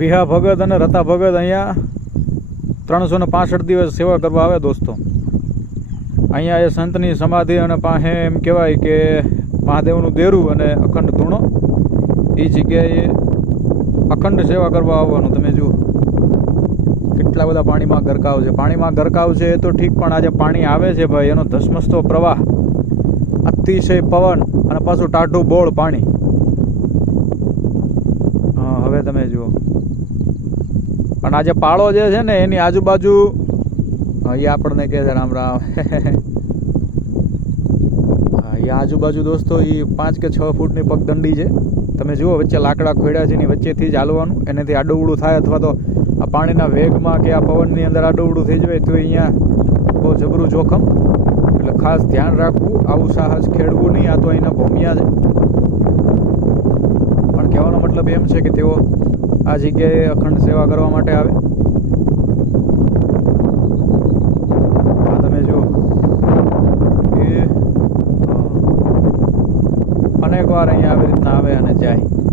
વિહા ભગત અને રતા ભગત અહીંયા ત્રણસો ને પાસઠ દિવસ સેવા કરવા આવે દોસ્તો. અહીંયા એ સંતની સમાધિ અને પાસે એમ કહેવાય કે મહાદેવનું દેરું અને અખંડ ધૂણો. એ જગ્યાએ અખંડ સેવા કરવા આવવાનું, તમે જુઓ. કેટલા બધા પાણીમાં ગરકાવ છે. પાણીમાં ગરકાવ છે એ તો ઠીક, પણ આજે પાણી આવે છે ભાઈ, એનો ધસમસતો પ્રવાહ. અતિશય પવન અને પાછું ટાઢું બોળ પાણી. હવે તમે જુઓ. અને આજે પાળો જે છે ને, એની આજુબાજુ અહીંયા આપણને કહે છે, રામ રામ. એ આજુબાજુ દોસ્તો એ પાંચ કે છ ફૂટની પગદંડી છે. તમે જુઓ, વચ્ચે લાકડા ખોડ્યા છે એની વચ્ચેથી જ હાલવાનું. એનાથી આડુવડું થાય અથવા તો આ પાણીના વેગમાં કે આ પવનની અંદર આડુવડું થઈ જાય તો અહીંયા બહુ જબરું જોખમ. એટલે ખાસ ધ્યાન રાખવું, આવું સાહસ ખેડવું નહીં, આ તો અહીંના ભૂમિયા છે. પણ છે કે તેઓ આ જગ્યાએ અખંડ સેવા કરવા માટે આવે? તમે જુઓ. એ અનેક વાર અહીંયા આવી રીતના આવે અને જાય.